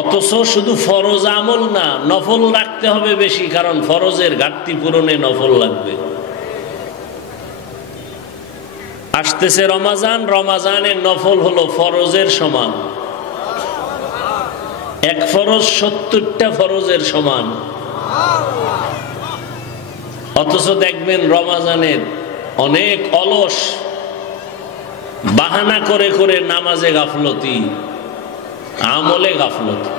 অথচ শুধু ফরজ আমল না, নফল রাখতে হবে বেশি, কারণ ফরজের ঘাটতি পূরণে নফল লাগবে। আসতেছে রমাজান, রমাজানের নফল হলো ফরজের সমান। এক ফরজ 70টা ফরজের সমান। অথচ দেখবেন রমাজানের অনেক অলস, বাহানা করে করে নামাজে গাফলতি, আমলে গাফলতি।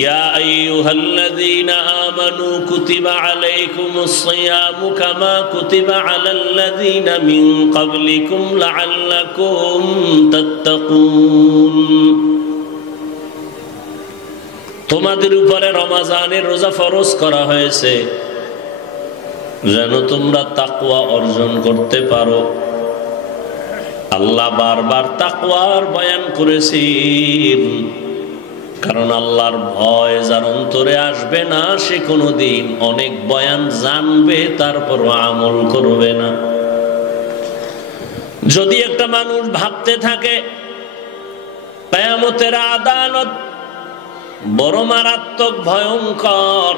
ইয়া আইয়ুহাল্লাযীনা আমানু কুতিবা আলাইকুমুস সিয়ামু কামা কুতিবা আলাল্লাযীনা মিন ক্বাবলিকুম লাআল্লাকুম তাত্তাকুন। তোমাদের উপরে রমাজানের রোজা ফরজ করা হয়েছে যেন তোমরা তাকওয়া অর্জন করতে পারো। আল্লাহ বারবার তাকওয়ার বয়ান করেছেন, কারণ আল্লাহর ভয় যার অন্তরে আসবে না সে কোনোদিন অনেক বয়ান জানবে তারপর আমল করবে না। যদি একটা মানুষ ভাবতে থাকে কিয়ামতের আদালত বড় মারাত্মক ভয়ঙ্কর,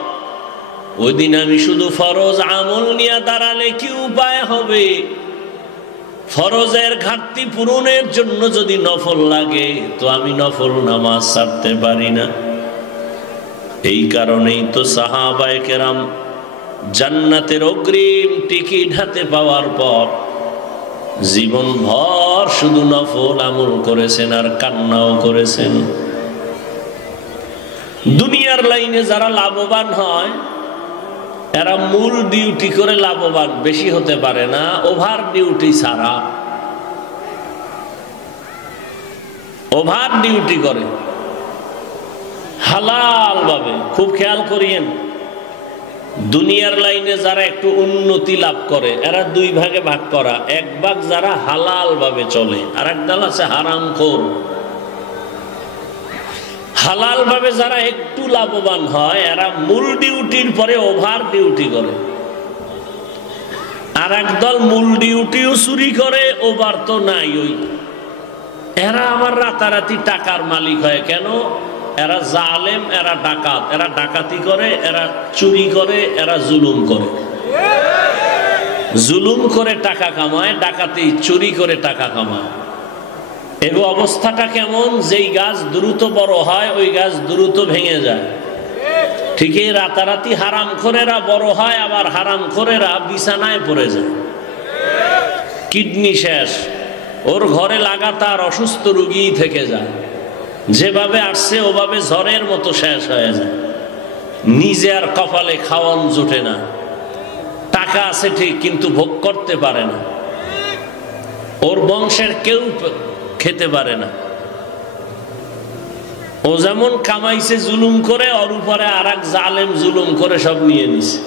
ওই দিন আমি শুধু ফরজ আমল নিয়ে দাঁড়ালে কি উপায় হবে? ফরজের ঘাটতি পূরণের জন্য যদি নফল লাগে তো আমি নফল নামাজ ছাড়তে পারি না। এই কারণেই তো সাহাবায়ে কেরাম জান্নাতের অগ্রিম টিকিট হাতে পাওয়ার পর জীবনভর শুধু নফল আমল করেছেন আর কান্নাও করেছেন। দুনিয়ার লাইনে যারা লাভবান হয় এরা মূল ডিউটি করে লাভবান বেশি হতে পারে না, ওভার ডিউটি ছাড়া। ওভার ডিউটি করে হালাল ভাবে। খুব খেয়াল করিয়েন, দুনিয়ার লাইনে যারা একটু উন্নতি লাভ করে এরা দুই ভাগে ভাগ করা। এক ভাগ যারা হালাল ভাবে চলে, আর এক দল আছে হারামখোর। হালাল ভাবে যারা একটু লাভবান হয় এরা মূল ডিউটির পরে ওভার ডিউটি করে। আর একদল মূল ডিউটিও চুরি করে, ওভার তো নাই। ওই এরা আবার রাতারাতি টাকার মালিক হয়। কেন? এরা জালেম, এরা ডাকাত। এরা ডাকাতি করে, এরা চুরি করে, এরা জুলুম করে। জুলুম করে টাকা কামায়, ডাকাতি চুরি করে টাকা কামায়। এই অবস্থাটা কেমন? যেই গাছ দ্রুত বড় হয় ওই গাছ দ্রুত ভেঙে যায়। ঠিকই রাতারাতি হারামখোরেরা বড় হয়, আবার হারামখোরেরা বিছানায় পড়ে যায়, কিডনি শেষ, ওর ঘরে লাগাতার অসুস্থ রোগী থেকে যায়। যেভাবে আসছে ওভাবে ঝড়ের মতো শেষ হয়ে যায়। নিজে আর কপালে খাওয়ান জোটে না। টাকা আছে ঠিক, কিন্তু ভোগ করতে পারে না। ওর বংশের কেউ খেতে পারে না। ও যেমন কামাইছে জুলুম করে, ওর উপরে আর এক জালেম জুলুম করে সব নিয়ে নিছে।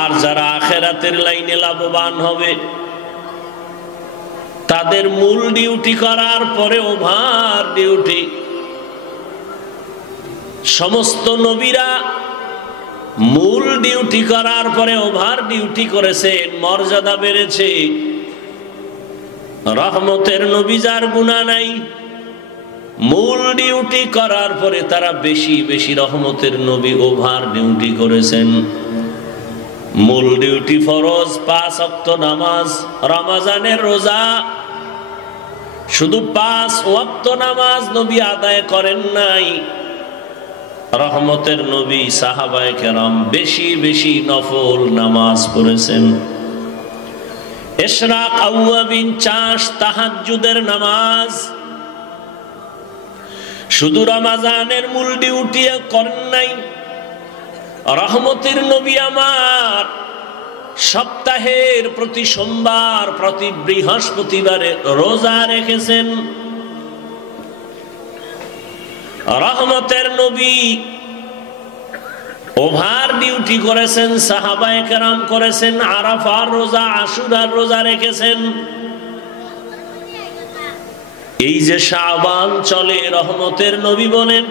আর যারা আখিরাতের লাইনে লাভবান হবে তাদের মূল ডিউটি করার পরে ওভার ডিউটি। সমস্ত নবীরা মূল ডিউটি করার পরে ওভার ডিউটি করেছেন, মর্যাদা বেড়েছে। রহমতের নবী যার গুনাহ নাই, মূল ডিউটি করার পরে তারা বেশি বেশি রহমতের নবী ওভার ডিউটি করেছেন। মূল ডিউটি ফরজ 5 ওয়াক্ত নামাজ, রমজানের রোজা। শুধু 5 ওয়াক্ত নামাজ নবী আদায় করেন নাই, রহমতের নবী সাহাবায়ে কেরাম বেশি বেশি নফল নামাজ পড়েছেন। ইশরাক, আওয়াবিন, চাষ, তাহাজ্জুদের নামাজ। শুধু রমজানের মূল ডিউটি করেন নাই, রহমতের নবী আমার সপ্তাহের প্রতি সোমবার, প্রতি বৃহস্পতিবারে রোজা রেখেছেন। রহমতের নবী ওভার ডিউটি করেছেন, সাহাবায়ে কেরাম করেছেন। আরাফার রোজা, আশুরার রোজা রেখেছেন। এই যে শাবান চলে, রহমতের নবী বলেন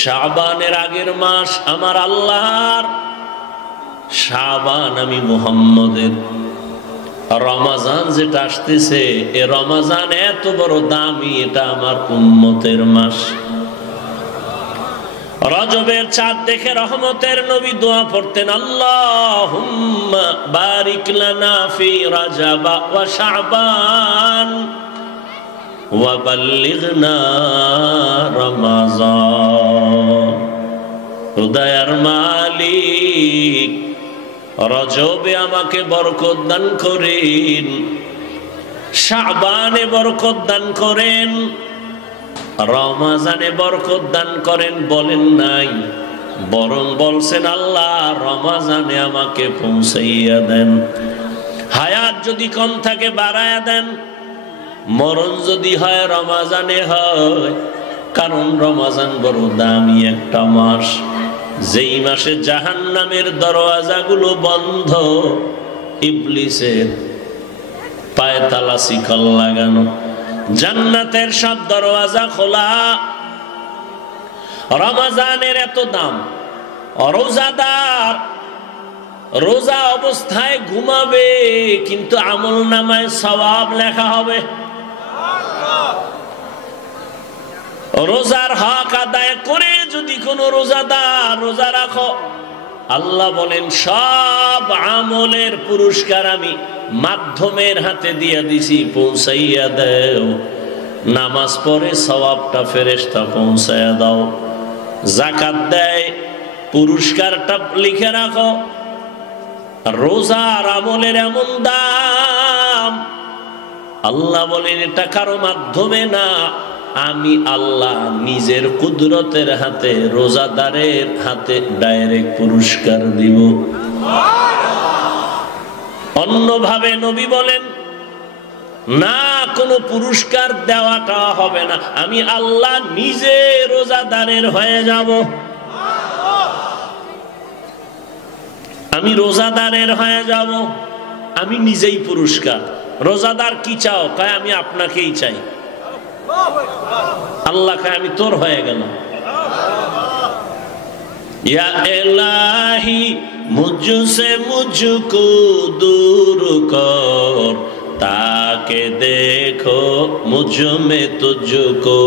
শাবানের আগের মাস আমার আল্লাহর, শাবান আমি মুহাম্মদের। রমাজান যেটা আসতেছে, এ রমাজান এত বড় দামি, এটা আমার উম্মতের মাস। রজবের চাঁদ দেখে রহমতের নবী দোয়া পড়তেন, আল্লাহুম্মা বারিক লানা ফি রাজাব ওয়া শাবান ওয়া বাল্লিগনা রমাজান। দয়ার মালিক, রজবে আমাকে বরকত দান করেন, শাবানে বরকত দান করেন, রমজানে বরকত দান করেন বলেন নাই, বরং বলছেন আল্লাহ রমজানে আমাকে পৌঁছাইয়া দেন। হায়াত যদি কম থাকে বাড়ায়া দেন, মরণ যদি হয় রমজানে হয়। কারণ রমজান বড় দামি একটা মাস, যেই মাসে জাহান্নামের দরওয়াজাগুলো বন্ধ, ইবলিসের পায়ে তালা শিকল লাগানো, জান্নাতের সব দরওয়াজা খোলা। রমজানের এত দাম। রোজাদার রোজা অবস্থায় ঘুমাবে, কিন্তু আমল নামায় সওয়াব লেখা হবে। রোজার হক আদায় করে যদি কোনো রোজাদার রোজা রাখো, আল্লাহ বলেন সব আমলের পুরস্কার আমি মাধ্যমের হাতে দিয়ে দিছি, পৌঁছাইয়া দাও। নামাজ পড়ে সওয়াবটা ফেরেশতা পৌঁছাইয়া দাও। যাকাত দেয়, পুরস্কারটা লিখে রাখো। রোজার আমলের এমন দাম, আল্লাহ বলেন এটা কারো মাধ্যমে না, আমি আল্লাহ নিজের কুদরতের হাতে রোজাদারের হাতে ডাইরেক্ট পুরস্কার দিব। অন্যভাবে নবী বলেন না, কোনো পুরস্কার দেওয়াটা হবে না, আমি আল্লাহ নিজে রোজাদারের হয়ে যাব। আমি রোজাদারের হয়ে যাব, আমি নিজেই পুরস্কার। রোজাদার কি চাও? কয় আমি আপনাকেই চাই। আল্লাহ কয় আমি তোর হয়ে গেলাম। या इलाही मुझसे मुझको दूर कर, ताके देखो मुझ में तुझको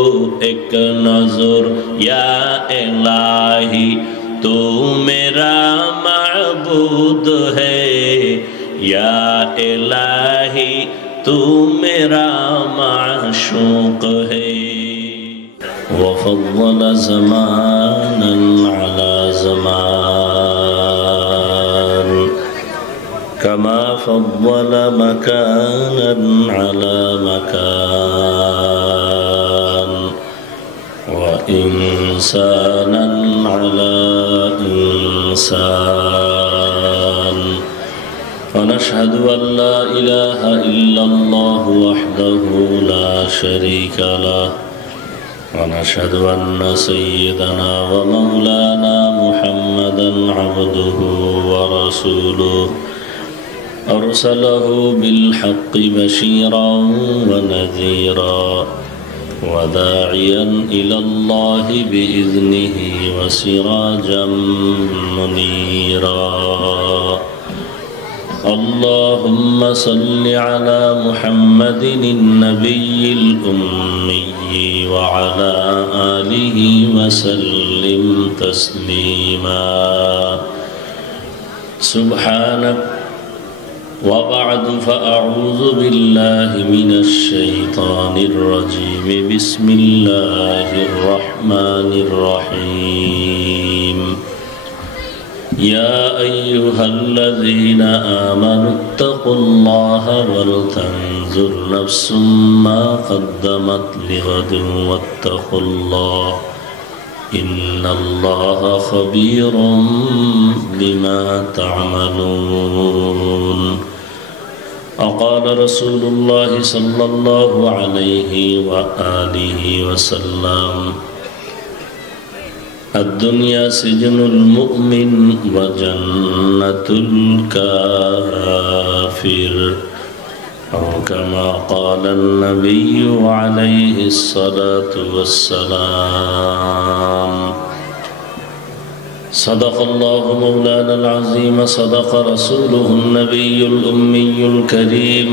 एक नजर। या इलाही तू मेरा माबूद है, या इलाही तू मेरा माशूक है। وفضل زمانا على زمان، كما فضل مكانا على مكان، وإنسانا على إنسان. ونشهد أن لا إله إلا الله وحده لا شريك له، ونشهد أن سيدنا ومولانا محمدا عبده ورسوله، أرسله بالحق بشيرا ونذيرا، وداعيا إلى الله بإذنه وسراجا منيرا. اللهم صل على محمد النبي الأمي وعلى آله وسلم تسليما. سبحانك. وبعد، فأعوذ بالله من الشيطان الرجيم. بسم الله الرحمن الرحيم. يا أيها الذين آمنوا اتقوا الله ولتنظر نفس ما قدمت لغد واتقوا الله إن الله خبير بما تعملون. وقال رسول الله صلى الله عليه وآله وسلم: الدنيا سجن المؤمن وجنة الكافر، أو كما قال النبي عليه الصلاة والسلام. صدق الله مولانا العظيم صدق رسوله النبي الأمي الكريم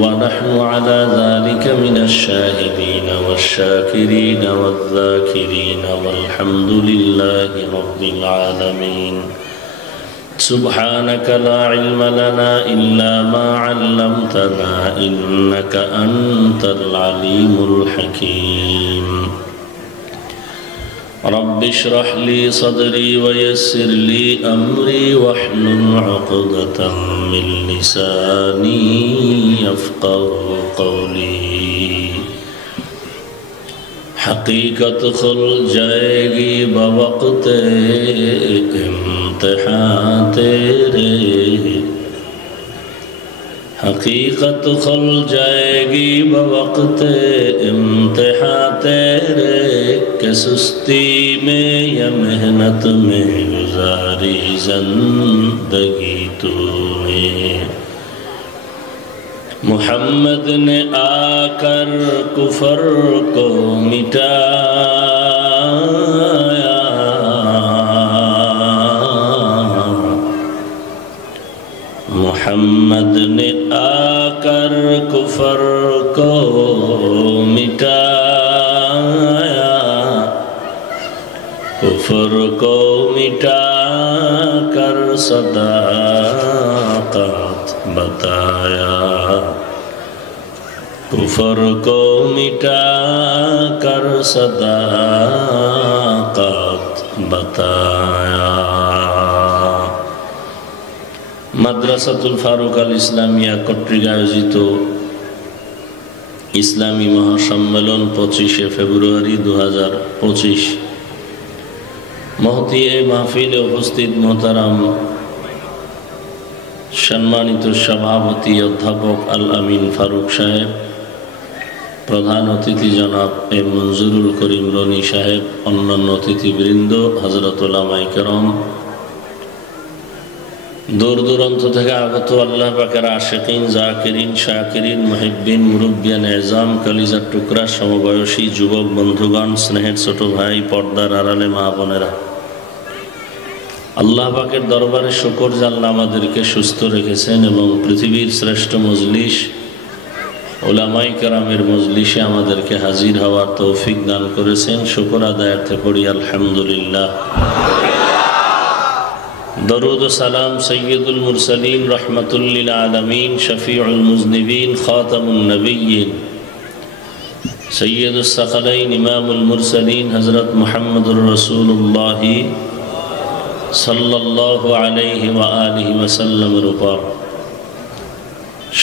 ونحن على ذلك من الشاهدين والشاكرين والذاكرين والحمد لله رب العالمين سبحانك لا علم لنا إلا ما علمتنا إنك أنت العليم الحكيم رب اشرح لي صدري ويسر لي أمري واحلل عقدة من لساني يفقهوا قولي حقیقت کھل جائے گی بوقت امتحان تیرے حقیقت کھل جائے گی بوقت امتحان تیرے کہ سستی میں یا محنت میں گزاری زندگی تو نے محمد نے آ کر کفر کو مٹایا محمد نے آ کر کفر کو مٹایا کفر کو مٹا کر صداقت بتایا کفر کو مٹا کر صداقت بتایا মাদ্রাসাতুল ফারুক আল ইসলামিয়া কর্তৃক আয়োজিত ইসলামী মহাসম্মেলন 25 ফেব্রুয়ারি 2025 মহতী এই মাহফিলে উপস্থিত মোহতারাম সম্মানিত সভাপতি অধ্যাপক আল আমিন ফারুক সাহেব, প্রধান অতিথি জনাব এম মঞ্জুরুল করিম রনি সাহেব, অন্যান্য অতিথিবৃন্দ, হযরত উলামায়ে কেরাম, দূর দূরান্ত থেকে আগত আল্লাহ পাকের আশিকিন, জাকিরিন, শাকিরিন, মুহিব্বিন, মুরব্বিয়ান এজাম, কলিজার টুকরা, সমবয়সী যুবক বন্ধুগণ, স্নেহের ছোট ভাই, পর্দার আড়ালে মা বোনেরা, আল্লাহ পাকের দরবারে শুকর যে আল্লাহ আমাদেরকে সুস্থ রেখেছেন এবং পৃথিবীর শ্রেষ্ঠ মজলিস উলামায়ে কেরামের মজলিসে আমাদেরকে হাজির হওয়ার তৌফিক দান করেছেন। শুকর আদায়ার্থে পড়ি আলহামদুলিল্লাহ। দরুদ ও সালাম সৈয়দুল মুরসালিন রহমাতুল লিল আলামিন শফিউল মুজনিবিন খাতামুন নবিয়্যিন সৈয়দুস সাকালাইন ইমামুল মুরসালিন হযরত মুহাম্মদুর রাসূলুল্লাহ সাল্লাল্লাহু আলাইহি ওয়া আলিহি ওয়াসাল্লামের উপর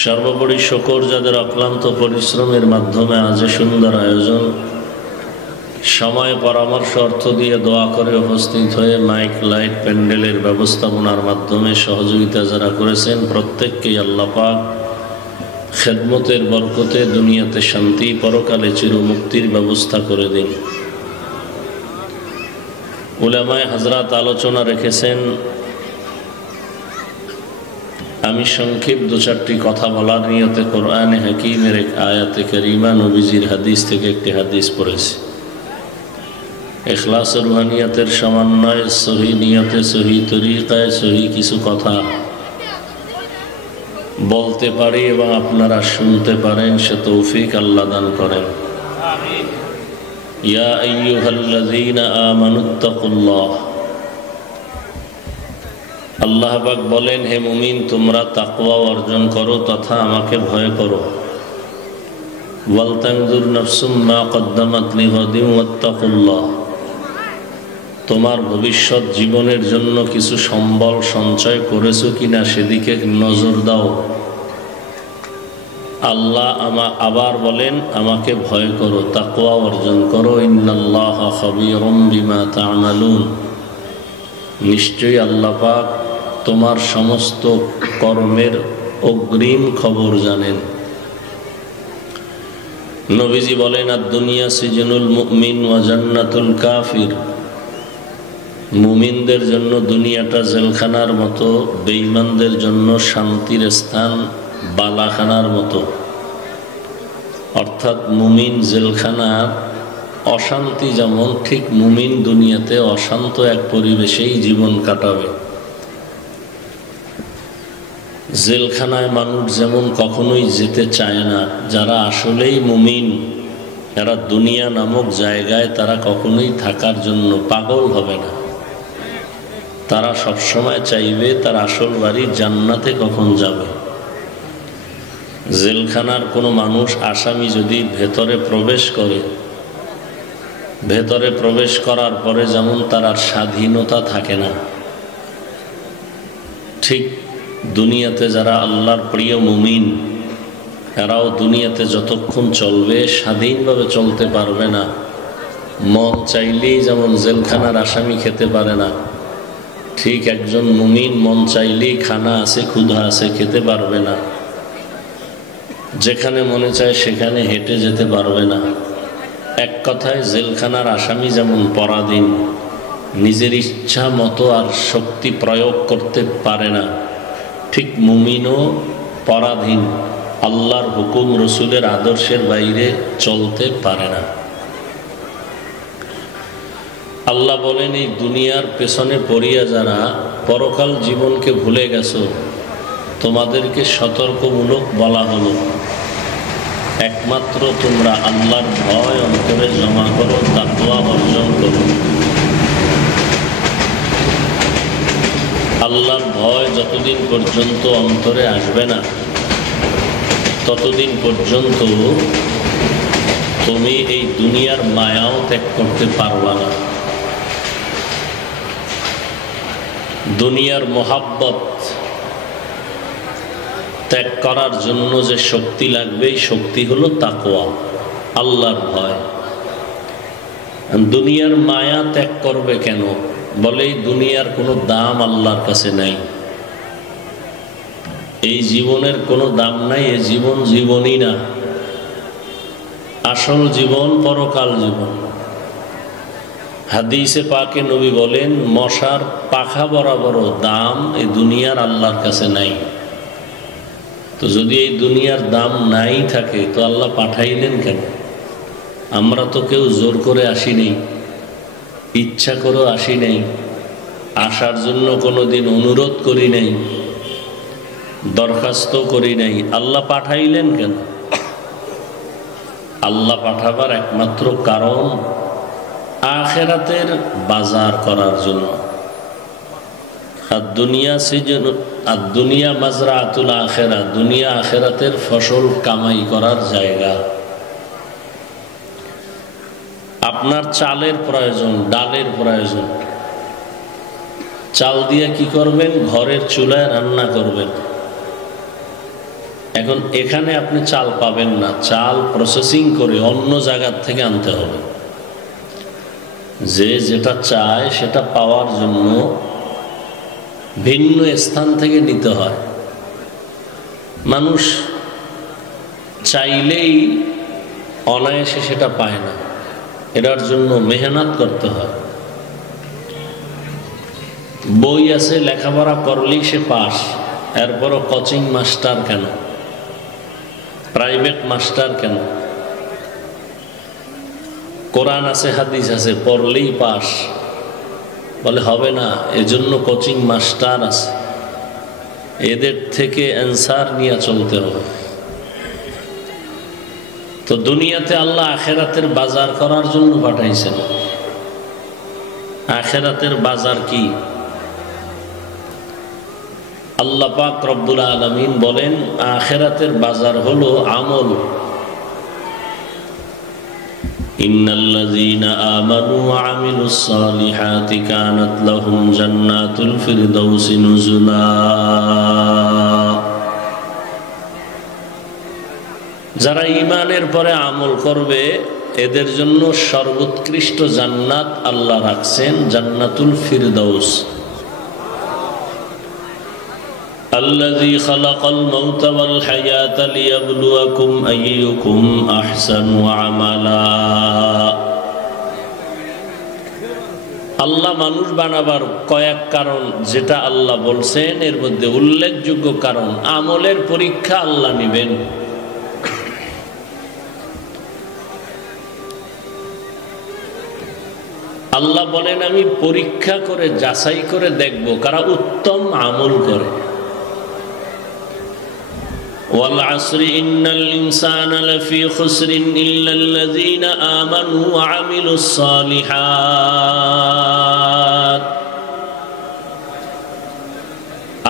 সর্বোপরি শুকর যাদের অক্লান্ত পরিশ্রমের মাধ্যমে আজ সুন্দর আয়োজন, সময় পরামর্শ অর্থ দিয়ে দোয়া করে উপস্থিত হয়ে মাইক লাইট প্যান্ডেলের ব্যবস্থাপনার মাধ্যমে সহযোগিতা যারা করেছেন প্রত্যেককেই আল্লাহ পাক খেদমতের বরকতে দুনিয়াতে শান্তি, পরকালে চিরমুক্তির ব্যবস্থা করে দিন। উলামায়ে হযরত আলোচনা রেখেছেন, আমি সংক্ষেপ দু চারটি কথা বলার নিয়তে কোরআনে হাকিমের এক আয়াতে কারিমা, নবীজির হাদিস থেকে একটি হাদিস পড়েছি। ইখলাস রুহানিয়াতের সমন্বয়ে সহি নিয়তে, সহি তরিকায়, সহি কিছু কথা বলতে পারি এবং আপনারা শুনতে পারেন, সে তৌফিক আল্লাহ দান করেন। আমিন। ইয়া আইয়ুহাল্লাযীনা আমানুত্তাকুল্লাহ, আল্লাহ পাক বলেন, হে মুমিন তোমরা তাকওয়া অর্জন করো তথা আমাকে ভয় করো। ওয়ালতানজুর নাফসুম মা কদ্দামাত লিগাদিন ওয়াত্তাকুল্লাহ, তোমার ভবিষ্যৎ জীবনের জন্য কিছু সম্বল সঞ্চয় করেছো কিনা সেদিকে নজর দাও। আল্লাহ আবার বলেন আমাকে ভয় করো, তাকওয়া অর্জন করো। ইন্নাল্লাহা খাবীরুম বিমা তা'মালুন, নিশ্চয়ই আল্লাহ পাক তোমার সমস্ত কর্মের অগ্রিম খবর জানেন। নবীজি বলেন, আদ-দুনিয়া সিজনুল মুমিন ওয়া জান্নাতুল কাফির, মুমিনদের জন্য দুনিয়াটা জেলখানার মতো, বেঈমানদের জন্য শান্তির স্থান বালাখানার মতো। অর্থাৎ মুমিন জেলখানা, অশান্তি যেমন, ঠিক মুমিন দুনিয়াতে অশান্ত এক পরিবেশেই জীবন কাটাবে। জেলখানায় মানুষ যেমন কখনোই যেতে চায় না, যারা আসলেই মুমিন এরা দুনিয়া নামক জায়গায় তারা কখনোই থাকার জন্য পাগল হবে না। তারা সবসময় চাইবে তার আসল বাড়ি জান্নাতে কখন যাবে। জেলখানার কোনো মানুষ, আসামি যদি ভেতরে প্রবেশ করে, ভেতরে প্রবেশ করার পরে যেমন তার আর স্বাধীনতা থাকে না, ঠিক দুনিয়াতে যারা আল্লাহর প্রিয় মুমিন এরাও দুনিয়াতে যতক্ষণ চলবে স্বাধীনভাবে চলতে পারবে না। মন চাইলেই যেমন জেলখানার আসামি খেতে পারে না, ঠিক একজন মুমিন মন চাইলেই খানা আছে, ক্ষুধা আছে, খেতে পারবে না। যেখানে মনে চায় সেখানে হেঁটে যেতে পারবে না। এক কথায় জেলখানার আসামি যেমন পরাধীন, নিজের ইচ্ছা মতো আর শক্তি প্রয়োগ করতে পারে না, ঠিক মুমিনও পরাধীন, আল্লাহর হুকুম রসুলের আদর্শের বাইরে চলতে পারে না। আল্লাহ বলেন, এই দুনিয়ার পেছনে পড়িয়া যারা পরকাল জীবনকে ভুলে গেছো, তোমাদেরকে সতর্কমূলক বলা হলো, একমাত্র তোমরা আল্লাহর ভয় অন্তরে জমা করো, তাকওয়া অর্জন করো। আল্লাহর ভয় যতদিন পর্যন্ত অন্তরে আসবে না, ততদিন পর্যন্ত তুমি এই দুনিয়ার মায়াও ত্যাগ করতে পারবা না। দুনিয়ার মোহাব্বত ত্যাগ করার জন্য যে শক্তি লাগবে, এই শক্তি হলো তাকওয়া, আল্লাহর ভয়। দুনিয়ার মায়া ত্যাগ করবে কেন? বলে এই দুনিয়ার কোনো দাম আল্লাহর কাছে নাই, এই জীবনের কোনো দাম নাই, এই জীবন জীবনই না। আসল জীবন পরকাল জীবন। হাদিসে পাকে নবী বলেন, মশার পাখা বরাবরও দাম এই দুনিয়ার আল্লাহর কাছে নাই। তো যদি এই দুনিয়ার দাম নাই থাকে তো আল্লাহ পাঠাইলেন কেন? আমরা তো কেউ জোর করে আসি নাই, ইচ্ছা করেও আসি নাই, আসার জন্য কোনোদিন অনুরোধ করি নাই, দরখাস্ত করি নাই। আল্লাহ পাঠাইলেন কেন? আল্লাহ পাঠাবার একমাত্র কারণ আখিরাতের বাজার করার জন্য। আর দুনিয়া মাজরাতুল আখিরা, দুনিয়া আখিরাতের ফসল কামাই করার জায়গা। আপনার চালের প্রয়োজন, ডালের প্রয়োজন, চাল দিয়ে কি করবেন? ঘরের চুলায় রান্না করবেন। এখন এখানে আপনি চাল পাবেন না, চাল প্রসেসিং করে অন্য জায়গার থেকে আনতে হবে। যে যেটা চায় সেটা পাওয়ার জন্য ভিন্ন স্থান থেকে নিতে হয়। মানুষ চাইলেই অনায়াসে সেটা পায় না, এটার জন্য মেহনত করতে হয়। বই আছে, লেখাপড়া করলেই সে পাস, এরপরও কোচিং মাস্টার কেন, প্রাইভেট মাস্টার কেন? কোরআন আছে, হাদিস আছে, পড়লেই পাস, বলে হবে না, এজন্য কোচিং মাস্টার আছে, এদের থেকে অ্যান্সার নিয়ে চলতে হবে। তো দুনিয়াতে আল্লাহ আখিরাতের বাজার করার জন্য পাঠাইছেন। আখিরাতের বাজার কি? আল্লাহ পাক রব্বুল আলামিন বলেন, আখিরাতের বাজার হলো আমল। ইন্নাল্লাযীনা আমানু ওয়া আমিলুস সালিহাতি কানাত লাহুম জান্নাতুল ফিরদাউসি নুজুলা। যারা ঈমানের পরে আমল করবে এদের জন্য সর্বোৎকৃষ্ট জান্নাত আল্লাহ রাখছেন, জান্নাতুল ফিরদাউস। الذي خلق الموت والحياة ليبلوكم أيكم أحسن عملا। আল্লাহ মানুষ বানাবার কয়েক কারণ যেটা আল্লাহ বলছেন, এর মধ্যে উল্লেখযোগ্য কারণ আমলের পরীক্ষা আল্লাহ নেবেন। আল্লাহ বলেন আমি পরীক্ষা করে যাচাই করে দেখব কারা উত্তম আমল করে। ওয়াল আসরি ইন্নাল ইনসানা লাফি খুসরিন ইল্লাল্লাযীনা আমানু ওয়া আমিলুস সালিহাত।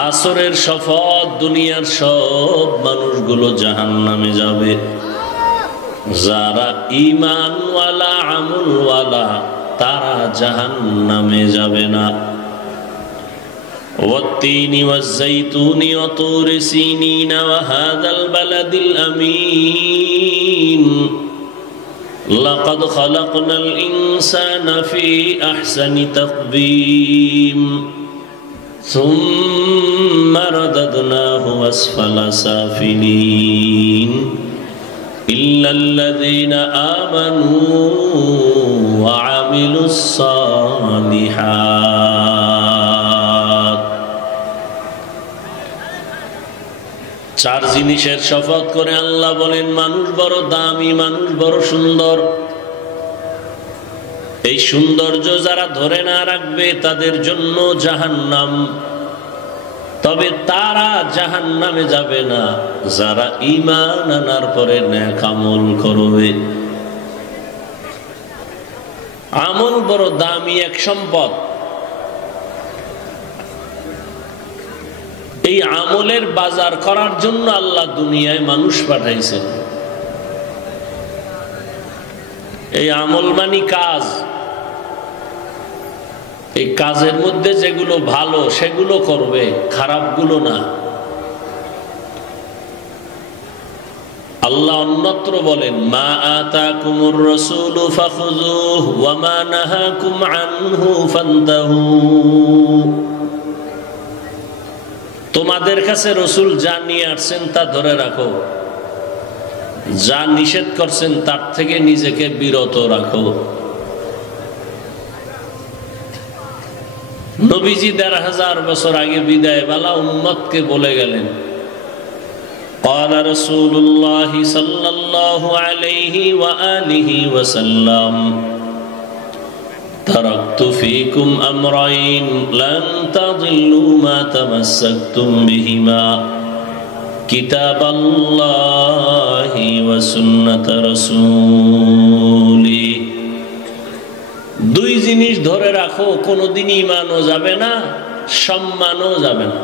আসরের শপথ, দুনিয়ার সব মানুষগুলো জাহান্নামে যাবে, যারা ঈমানওয়ালা আমলওয়ালা তারা জাহান্নামে যাবে না। ওয়াত-তিনি ওয়াজ-যাইতুনি ওয়া তুরি সিনিন ওয়া হাযাল বালাদিল আমিন লাকাদ খালাকনাল ইনসানা ফি আহসানি তাকবীম সুম্মা রাদাদনাহু আসফালা সাফিলিন ইল্লাল্লাযীনা আমানু ওয়া আমিলুস সালিহাত। চার জিনিসের শপথ করে আল্লাহ বলেন মানুষ বড় দামি, মানুষ বড় সুন্দর। এই সৌন্দর্য যারা ধরে না রাখবে তাদের জন্য জাহান্নাম, তবে তারা জাহান্নামে যাবে না যারা ঈমান আনার পরে নেক আমল করবে। আমল বড় দামি এক সম্পদ। এই আমলের বাজার করার জন্য আল্লাহ দুনিয়ায় মানুষ পাঠাইছেন। এই আমল মানে কাজ। এই কাজের মধ্যে যেগুলো ভালো সেগুলো করবে, খারাপগুলো না। আল্লাহ অন্যত্র বলেন মা আতাকুমুর রাসূলু ফাখুযুহু ওয়া মা নাহাকুম আনহু ফান্তাহু। তোমাদের কাছে রাসূল যা নিয়ে আসছেন তা ধরে রাখো, যা নিষেধ করছেন তার থেকে নিজেকে বিরত রাখো। নবীজি ১৫০০ বছর আগে বিদায় বেলা উম্মতকে বলে গেলেন قال رسول الله صلى الله عليه وآله وسلم تركت فيكم أمرين لن تضلوا ما تمسكتم بهما كتاب الله وسنة رسوله। দুই জিনিস ধরে রাখো, কোনোদিন ঈমানও যাবে না, সম্মানও যাবে না।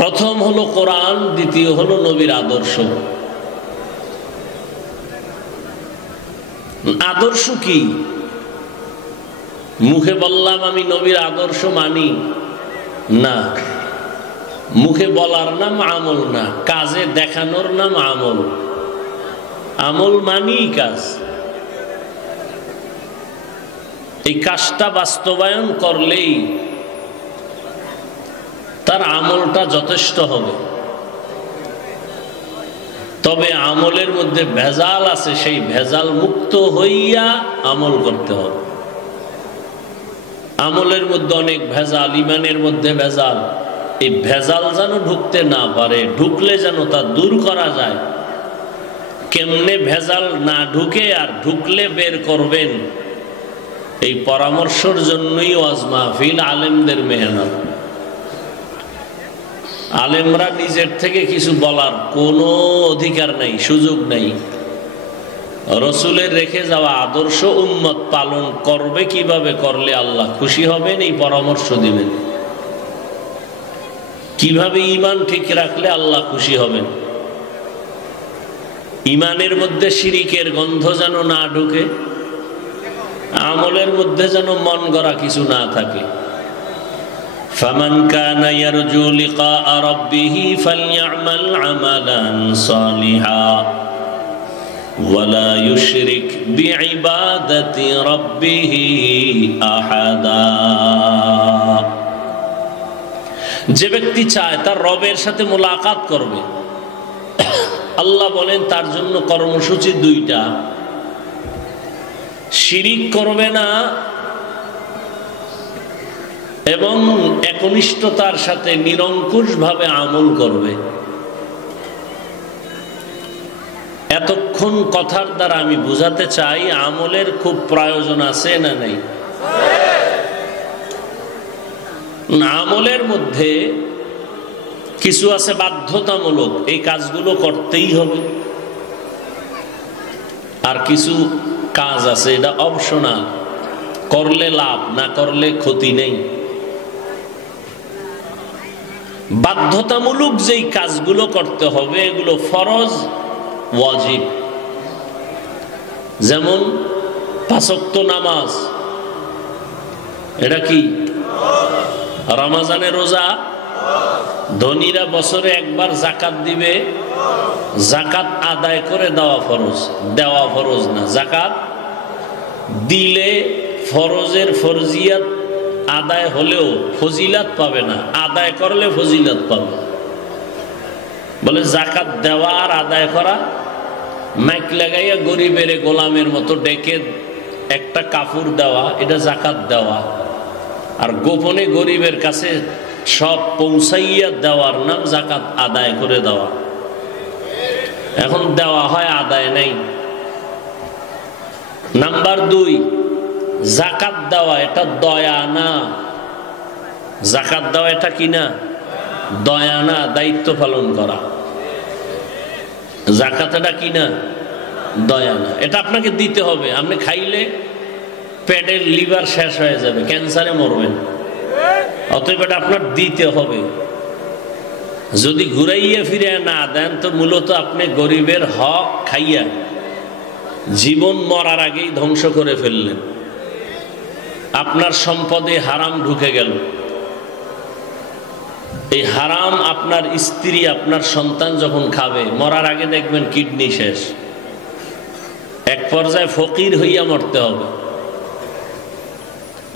প্রথম হলো কোরআন, দ্বিতীয় হলো নবীর আদর্শ। আদর্শ কি? মুখে বললাম আমি নবীর আদর্শ মানি না, মুখে বলার নাম আমল না, কাজে দেখানোর নাম আমল। আমল মানি কাজ। এই কাজটা বাস্তবায়ন করলেই তার আমলটা যথেষ্ট হবে। তবে আমলের মধ্যে ভেজাল আছে, সেই ভেজাল মুক্ত হইয়া আমল করতে হবে। আমলের মধ্যে অনেক ভেজাল, ঈমানের মধ্যে ভেজাল। এই ভেজাল যেন ঢুকতে না পারে, ঢুকলে যেন তা দূর করা যায়। কেমনে ভেজাল না ঢুকে আর ঢুকলে বের করবেন, এই পরামর্শের জন্যই ওয়াজ মাহফিল, আলেমদের মেহনত। আলেমরা নিজের থেকে কিছু বলার কোনো অধিকার নাই, সুযোগ নাই। রসুলের রেখে যাওয়া আদর্শ উম্মত পালন করবে, কিভাবে করলে আল্লাহ খুশি হবেন এই পরামর্শ দিবেন। কিভাবে ঈমান ঠিক রাখলে আল্লাহ খুশি হবেন। ঈমানের মধ্যে শিরিকের গন্ধ যেন না ঢুকে, আমলের মধ্যে যেন মন গড়া কিছু না থাকে। ফামান কানা ইয়ারজু লিকাআ রাব্বিহি ফালইআমাল আমালান সালিহা ওয়ালা ইউশরিক বিইবাদাতি রাব্বিহি আহাদা। যে ব্যক্তি চায় তার রবের সাথে মোলাকাত করবে, আল্লাহ বলেন তার জন্য কর্মসূচি দুইটা। শিরিক করবে না এবং একনিষ্ঠতার সাথে নিরঙ্কুশ ভাবে আমল করবে। এতক্ষণ কথার দ্বারা আমি বুঝাতে চাই আমলের খুব প্রয়োজন আছে না নেই? আমলের মধ্যে কিছু আছে বাধ্যতামূলক, এই কাজগুলো করতেই হবে, আর কিছু কাজ আছে এটা অপশনাল, করলে লাভ, না করলে ক্ষতি নেই। বাধ্যতামূলক যেই কাজগুলো করতে হবে এগুলো ফরজ, ওয়াজিব। যেমন 5 ওয়াক্ত নামাজ, এটা কি? রমজানের রোজা, ধনীরা বছরে একবার জাকাত দিবে, জাকাত আদায় করে দেওয়া ফরজ, দেওয়া ফরজ না, জাকাত দিলে ফরজের ফরজিয়াত আদায় হলেও ফজিলাত পাবে না, আদায় করলে ফজিলাত পাবে। বলে জাকাত দেওয়া আর আদায় করা, মাইক লাগাইয়া গরিবের গোলামের মতো ডেকে একটা কাপড় দেওয়া, এটা জাকাত দেওয়া। আর গোপনে গরিবের কাছে সব পৌঁছাইয়া দেওয়ার নাম জাকাত আদায় করে দেওয়া। এখন দেওয়া হয়, আদায় নাই। নাম্বার 2, জাকাত দেওয়া এটা দয়া না। জাকাত দেওয়া এটা কি না? দয়া না, দায়িত্ব পালন করা। জাকাত এটা কি না? দয়া না। এটা আপনাকে দিতে হবে। আপনি খাইলে পেটের লিভার শেষ হয়ে যাবে, ক্যান্সারে মরবেন, অতএব এটা আপনার দিতে হবে। যদি ঘুরাইয়া ফিরে না দেন তো মূলত আপনি গরিবের হক খাইয়া জীবন মরার আগেই ধ্বংস করে ফেললেন। আপনার সম্পদে হারাম ঢুকে গেল। এই হারাম আপনার স্ত্রী, আপনার সন্তান যখন খাবে, মরার আগে দেখবেন কিডনি শেষ, এক পর্যায়ে ফকির হইয়া মরতে হবে।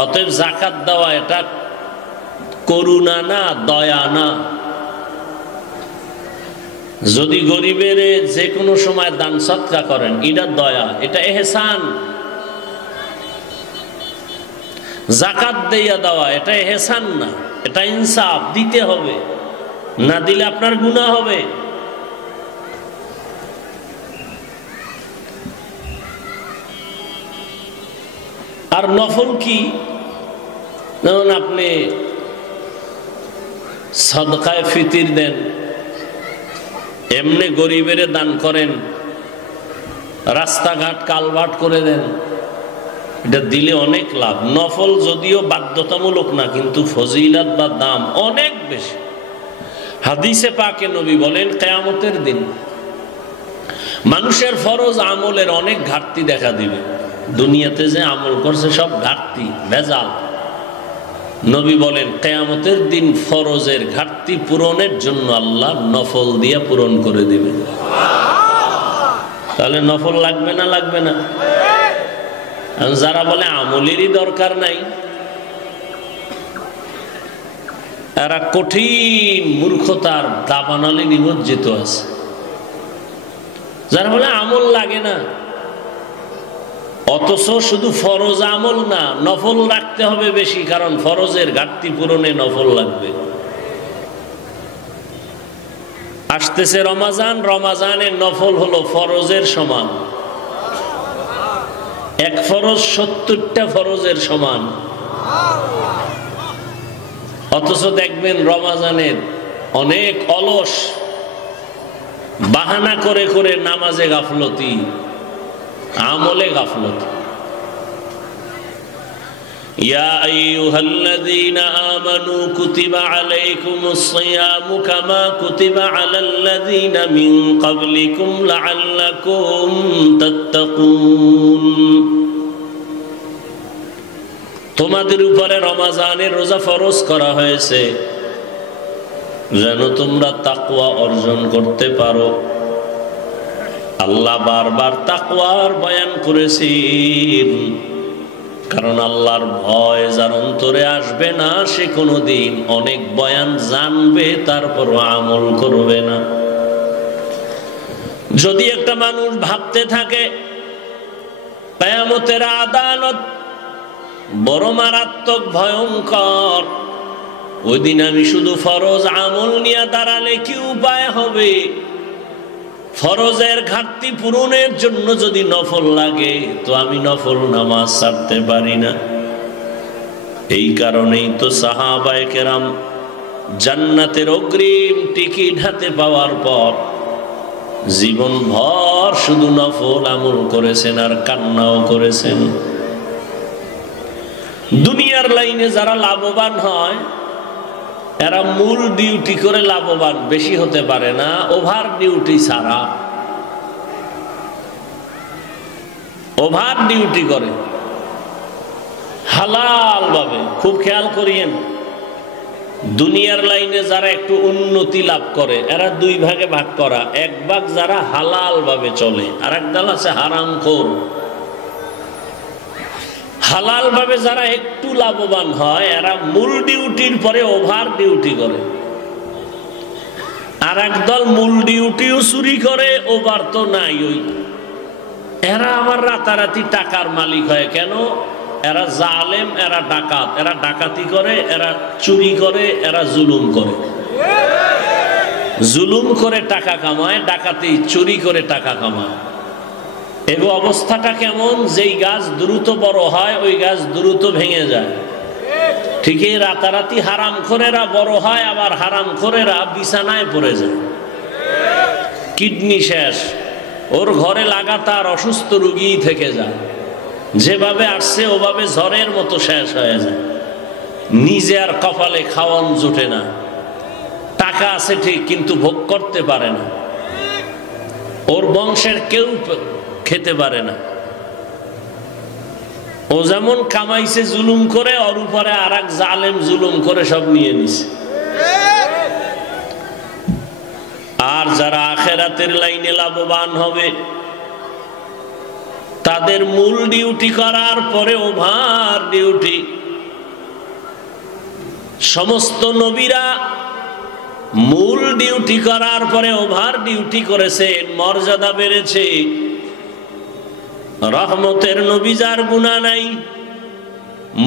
অতএব জাকাত দেওয়া এটা করুণা না, দয়া না। যদি গরিবের যে কোনো সময় দান সৎকা করেন, এটা দয়া, এটা এহসান। জাকাত দিয়া দেওয়া এটা এহসান না, এটা ইনসাফ, দিতে হবে, না দিলে আপনার গুনাহ হবে। আর নফল কি? যেমন আপনি সদকায়ে ফিতির দেন, এমনি গরিবের দান করেন, রাস্তাঘাট কালভার্ট করে দেন, এটা দিলে অনেক লাভ। নফল যদিও বাধ্যতামূলক না, কিন্তু ফজিলত বা দাম অনেক বেশি। হাদিসে পাকে নবী বলেন, কিয়ামতের দিন মানুষের ফরজ আমলের অনেক ঘাটতি দেখা দিবে। দুনিয়াতে যে আমল করছে সব ঘাটতি, ভেজাল। নবী বলেন কিয়ামতের দিন ফরজের ঘাটতি পূরণের জন্য আল্লাহ নফল দিয়ে পূরণ করে দিবেন। তাহলে নফল লাগবে না? লাগবে না? যারা বলে আমলেরই দরকার নাই, এরা কঠিন মূর্খতার দাবানলে নিমজ্জিত আছে। যারা বলে আমল লাগে না, অথচ শুধু ফরজ আমল না, নফল রাখতে হবে বেশি, কারণ ফরজের ঘাটতি পূরণে নফল লাগবে। আসতেছে রমাজান, রমাজানের নফল হলো ফরজের সমান। এক ফরজ 70টা ফরজের সমান। অথচ দেখবেন রমাজানের অনেক অলস, বাহানা করে করে নামাজে গাফলতি, আমলে গাফলতি। ইয়া আইয়ুহাল্লাযীনা আমানু কুতিবা আলাইকুমুস সিয়ামু কামা কুতিবা আলাল্লাযীনা মিন ক্বাবলিকুম লাআল্লাকুম তাত্তাকুন। তোমাদের উপরে রমজানের রোজা ফরজ করা হয়েছে যেন তোমরা তাকওয়া অর্জন করতে পারো। আল্লাহ বারবার তাকওয়ার বয়ান করেছেন, কারণ আল্লাহর ভয় যার অন্তরে আসবে না সে কোনোদিন অনেক বয়ান জানবে, তারপর আমল করবে না। যদি একটা মানুষ ভাবতে থাকে কিয়ামতের আদালত বড় মারাত্মক ভয়ঙ্কর, ওই দিন আমি শুধু ফরজ আমল নিয়ে দাঁড়ালে কি উপায় হবে? ফরজের ঘাটতি পূরণের জন্য যদি নফল লাগে তো আমি নফল নামাজ ছাড়তে পারি না। এই কারণেই তো সাহাবায়ে কেরাম জান্নাতের অগ্রিম টিকিট হাতে পাওয়ার পর জীবন ভর শুধু নফল আমল করেছেন আর কান্নাও করেছেন। দুনিয়ার লাইনে যারা লাভবান হয় এরা মূল ডিউটি করে লাভবান বেশি হতে পারে না, ওভার ডিউটি ছাড়া। ওভার ডিউটি করে হালাল ভাবে। খুব খেয়াল করিয়েন, দুনিয়ার লাইনে যারা একটু উন্নতি লাভ করে এরা দুই ভাগে ভাগ করা। এক ভাগ যারা হালাল ভাবে চলে, আর এক দল আছে হারামখোর। হালাল ভাবে যারা একটু লাভবান হয় এরা মূল ডিউটির পরে ওভার ডিউটি করে। আর একদল মূল ডিউটিও চুরি করে, ওভার তো নাই। ওই এরা আমার রাতারাতি টাকার মালিক হয় কেন? এরা জালেম, এরা ডাকাত, এরা ডাকাতি করে, এরা চুরি করে, এরা জুলুম করে। জুলুম করে টাকা কামায়, ডাকাতি চুরি করে টাকা কামায়। এগো অবস্থাটা কেমন? যেই গাছ দ্রুত বড় হয় ওই গাছ দ্রুত ভেঙে যায়। ঠিকই রাতারাতি হারামখোরেরা বড় হয়, আবার হারামখোরেরা বিছানায় পড়ে যায়, কিডনি শেষ, ওর ঘরে লাগাতার অসুস্থ রোগী থেকে যায়। যেভাবে আসছে ওভাবে ঝড়ের মতো শেষ হয়ে যায়। নিজে আর কপালে খাওয়ান জোটে না। টাকা আছে ঠিক, কিন্তু ভোগ করতে পারে না। ওর বংশের কেউ খেতে পারে না। ও যেমন কামাইছে জুলুম করে, ওর উপরে আর এক জালেম জুলুম করে সব নিয়ে নিছে। আর যারা আখিরাতের লাইনে লাভবান হবে তাদের মূল ডিউটি করার পরে ওভার ডিউটি। সমস্ত নবীরা মূল ডিউটি করার পরে ওভার ডিউটি করেছেন, মর্যাদা বেড়েছে। রহমতের নবী যার গুনাহ নাই,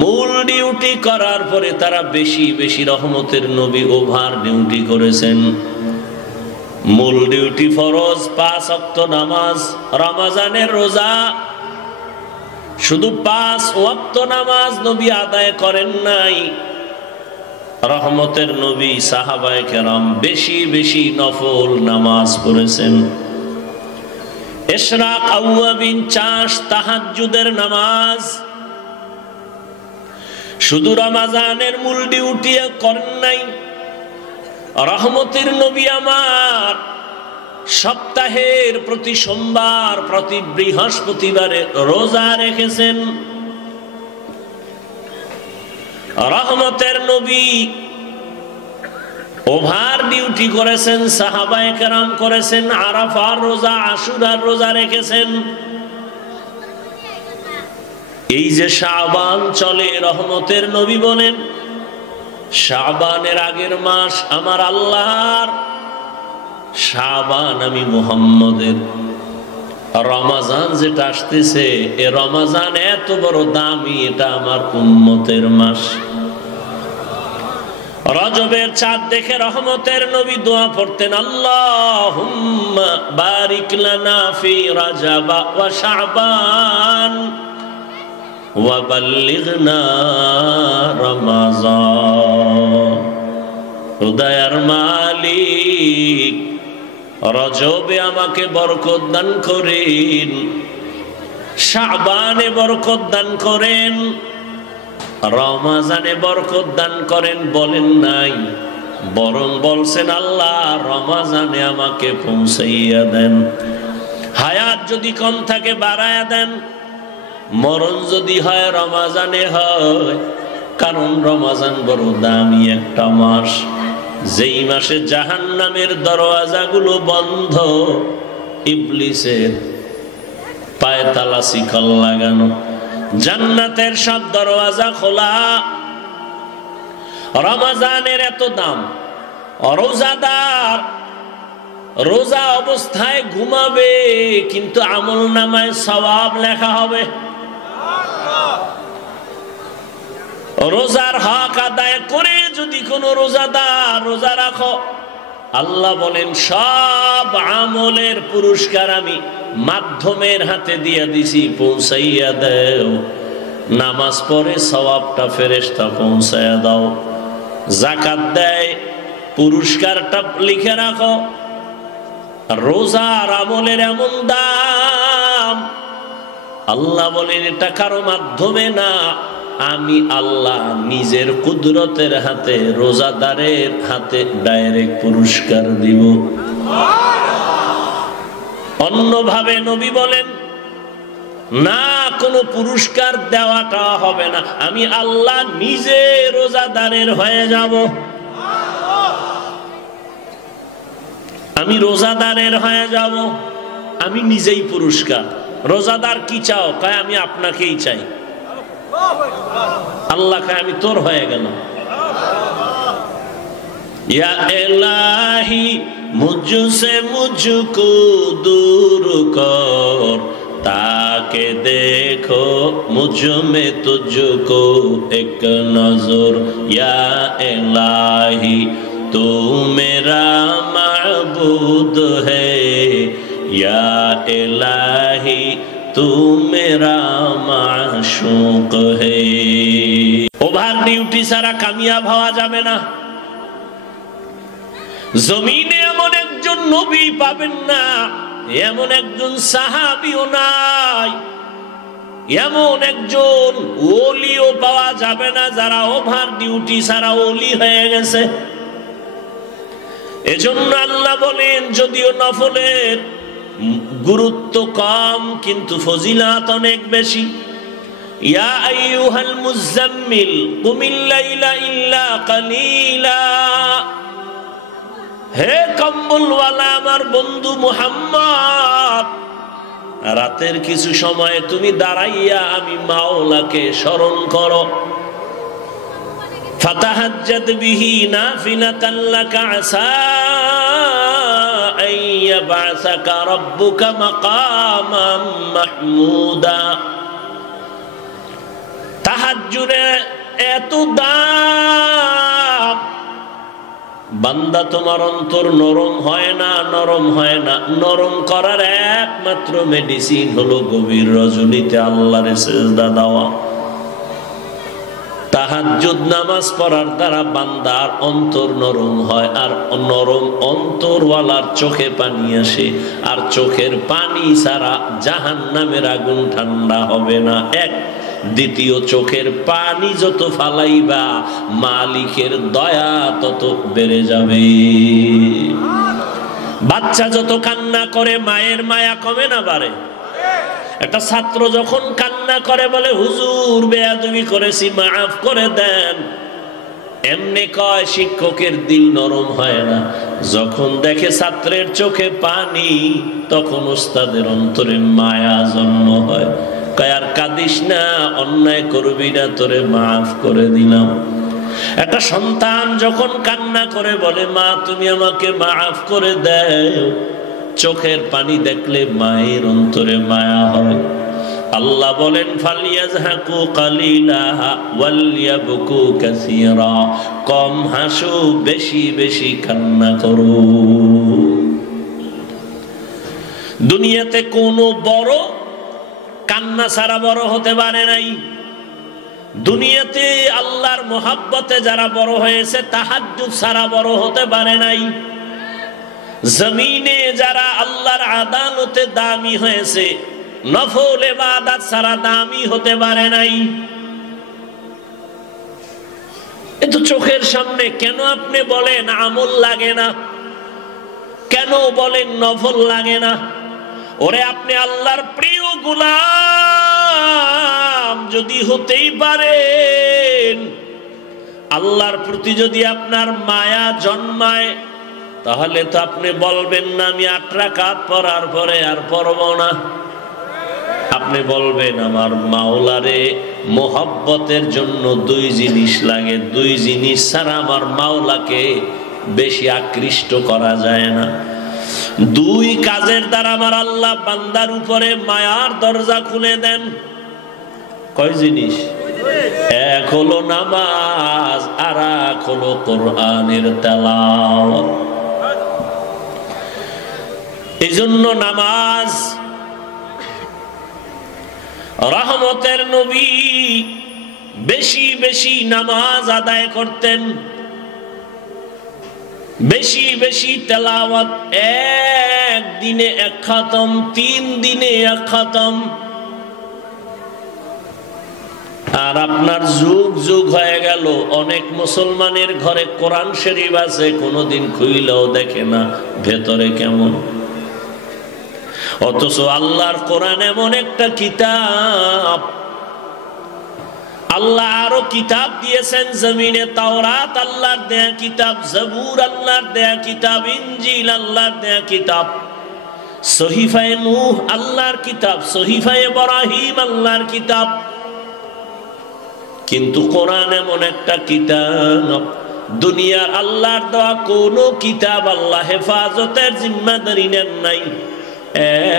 মূল ডিউটি করার পরে তারা বেশি বেশি রহমতের নবী ওভার ডিউটি করেছেন। মূল ডিউটি ফরজ 5 ওয়াক্ত নামাজ, রমজানের রোজা। শুধু 5 ওয়াক্ত নামাজ নবী আদায় করেন নাই, রহমতের নবী সাহাবায়ে কেরাম বেশি বেশি নফল নামাজ পড়েছেন। ইশরাক, আওয়াবিন, চাষ, তাহাজ্জুদের নামাজ। শুধু রমজানের মূল ডিউটি করেন নাই, রহমতের নবী আমার সপ্তাহের প্রতি সোমবার, প্রতি বৃহস্পতিবারে রোজা রেখেছেন। রহমতের নবী ওভার ডিউটি করেছেন, সাহাবায়ে কেরাম করেছেন। আরাফার রোজা, আশুরার রোজা রেখেছেন। এই যে শাবান চলে, রহমতের নবী বলেন শাবানের আগের মাস আমার আল্লাহর, শাবান আমি মুহাম্মদের। রমজান যেটা আসতেছে এ রমজান এত বড় দামি, এটা আমার উম্মতের মাস। রজবের চাঁদ দেখে রহমতের নবী দোয়া পড়তেন, আল্লাহুম্মা বারিক লানা ফি রজব ওয়া শাবান ওয়া বাল্লিগনা রমাজান। খোদার মালিক, রজবে আমাকে বরকত দান করেন, শাবানে বরকত দান করেন, রমজানে বরকত দান করেন। বলেন নাই, বরং বলছেন আল্লাহ রমজানে আমাকে পৌঁছাইয়া দেন। হায়াত যদি কম থাকে বাড়ায়া দেন, মরণ যদি হয় রমজানে হয়। কারণ রমজান বড় দামি একটা মাস, যেই মাসে জাহান্নামের দরওয়াজাগুলো বন্ধ, ইবলিসের পায়ে তালা শিকল লাগানো, জান্নাতের সব দরওয়াজা খোলা। রমজানের এত দাম। রোজাদার রোজা অবস্থায় ঘুমাবে, কিন্তু আমল নামায় সওয়াব লেখা হবে। রোজার হক আদায় করে যদি কোনো রোজাদার রোজা রাখো, আল্লাহ বলেন সব আমলের পুরস্কার আমি মাধ্যমের হাতে দিয়ে দিছি, পৌঁছাইয়া দাও। নামাজ পড়ে সওয়াবটা ফেরেশতা পৌঁছাইয়া দাও। যাকাত দেয় পুরস্কারটা লিখে রাখো। রোজার আমলের এমন দাম, আল্লাহ বলেন এটা কারো মাধ্যমে না, আমি আল্লাহ নিজের কুদরতের হাতে রোজাদারের হাতে ডাইরেক্ট পুরস্কার দিব। অন্যভাবে নবী বলেন না, কোনো পুরস্কার দেওয়াটা হবে না, আমি আল্লাহ নিজে রোজাদারের হয়ে যাব। আমি রোজাদারের হয়ে যাব, আমি নিজেই পুরস্কার। রোজাদার কি চাও? কয় আমি আপনাকেই চাই। আল্লাহ কয় আমি তোর হয়ে গেলাম। ইয়া ইলাহি মুঝসে মুঝকো দূর কর, তাকে দেখো মুঝ মে তুঝকো এক নজর। ইয়া ইলাহি तू मेरा माबूद है, या इलाही तू मेरा माशूक है। ওভার ডিউটি ছাড়া কামিয়াব হওয়া যাবে না। জমিনে এমন একজন নবী পাবেন না, এমন একজন সাহাবীও নাই, এমন একজন ওলিও পাওয়া যাবে না যারা ওভার ডিউটি ছাড়া ওলি হয়ে গেছে। এজন্য আল্লাহ বলেন যদিও নফলের গুরুত্ব কম কিন্তু ফজিলত অনেক বেশি। ইয়া আইয়ুহাল মুজাম্মিল কুমিল লাইলা ইল্লা কালিলা, হে কম্বলওয়ালা আমার বন্ধু মুহাম্মদ, রাতের কিছু সময় তুমি দাঁড়াইয়া আমি মাওলাকে স্মরণ করো। ফাতাহাজ্জাদ বিহি নাফিলাতান লাকা আসা আন ইয়াবআসাকা রাব্বুকা মাকামান মাহমুদা। তাহাজ্জুদে এত দাম, বান্দা তোমার অন্তর নরম হয় না, নরম হয় না। নরম করার একমাত্র মেডিসিন হলো গভীর রজনীতে আল্লাহর সিজদা দেওয়া। তাহাজ্জুদ নামাজ পড়ার দ্বারা বান্দার অন্তর নরম হয়, আর নরম অন্তরওয়ালার চোখে পানি আসে, আর চোখের পানি ছাড়া জাহান্নামের আগুন ঠান্ডা হবে না। এক দ্বিতীয়, চোখের পানি যত ফালাইবা মালিকের দয়া তত বেড়ে যাবে। বাচ্চা যত কান্না করে মায়ের মায়া কমে না বাড়ে? একটা ছাত্র যখন কান্না করে বলে হুজুর বেয়াদবি করেছি মাফ করে দেন, এমনি কয়, শিক্ষকের দিল নরম হয় না। যখন দেখে ছাত্রের চোখে পানি তখন ওস্তাদের অন্তরে মায়া জন্ম হয়, কয় আর কাঁদিস না, অন্যায় করবি না, তোরে মাফ করে দিলাম। একটা সন্তান যখন কান্না করে বলে মা তুমি আমাকে মাফ করে দাও, চোখের পানি দেখলে মায়ের অন্তরে মায়া হয়। আল্লাহ বলেন ফালিয়াজহাকু কালিলা ওয়ালিয়াবকু কাসীরা, কম হাসো বেশি বেশি কান্না করো। দুনিয়াতে কোনো বড় কান্না ছাড়া বড় হতে পারে নাই। দুনিয়াতে আল্লাহর মোহাব্বতে যারা বড় হয়েছে তাহাজ্জুদ ছাড়া বড় হতে পারে নাই। জমিনে যারা আল্লাহর আদালতে দামি হয়েছে নফল ইবাদত ছাড়া দামি হতে পারে নাই। এতো চোখের সামনে কেন আপনি বলেন আমল লাগে না, কেন বলেন নফল লাগে না? ওরে আপনি আল্লাহর প্রিয় গোলাম যদি হতেই পারেন, আল্লাহর প্রতি যদি আপনার মায়া জন্মায়, তাহলে তো আপনি বলবেন না আমি 8 রাকাত পড়ার পরে আর পড়ব না। আপনি বলবেন আমার মাওলারে মোহাব্বতের জন্য 2 জিনিস লাগে, 2 জিনিস ছাড়া আমার মাওলাকে বেশি আকৃষ্ট করা যায় না। 2 কাজের দ্বারা আমার আল্লাহ বান্দার উপরে মায়ার দরজা খুলে দেন। কয় জিনিস? এক হলো নামাজ, আর এক হলো কোরআনের তেলাওয়াত। এই জন্য নামাজ, রহমতের নবী বেশি বেশি নামাজ আদায় করতেন, বেশি বেশি তেলাওয়াত, একদিনে এক খতম, 3 দিনে এক খতম। আর আপনার যুগ যুগ হয়ে গেল, অনেক মুসলমানের ঘরে কোরআন শরীফ আছে, কোনোদিন খুইলেও দেখে না ভেতরে কেমন। অথচ আল্লাহর কোরআন এমন একটা কিতাব, আল্লাহ আরো কিতাব দিয়েছেন জমিনে। তাওরাত আল্লাহর দেয়া কিতাব, জবুর আল্লাহর দেয়া কিতাব, ইনজিল আল্লাহর দেয়া কিতাব, সহিফায়ে নূহ আল্লাহর কিতাব, সহিফায়ে ইব্রাহিম আল্লাহর কিতাব। কিন্তু কোরআন এমন একটা কিতাব, দুনিয়ার আল্লাহর দেওয়া কোন কিতাব আল্লাহ হেফাজতের জিম্মাদারি নেন নাই,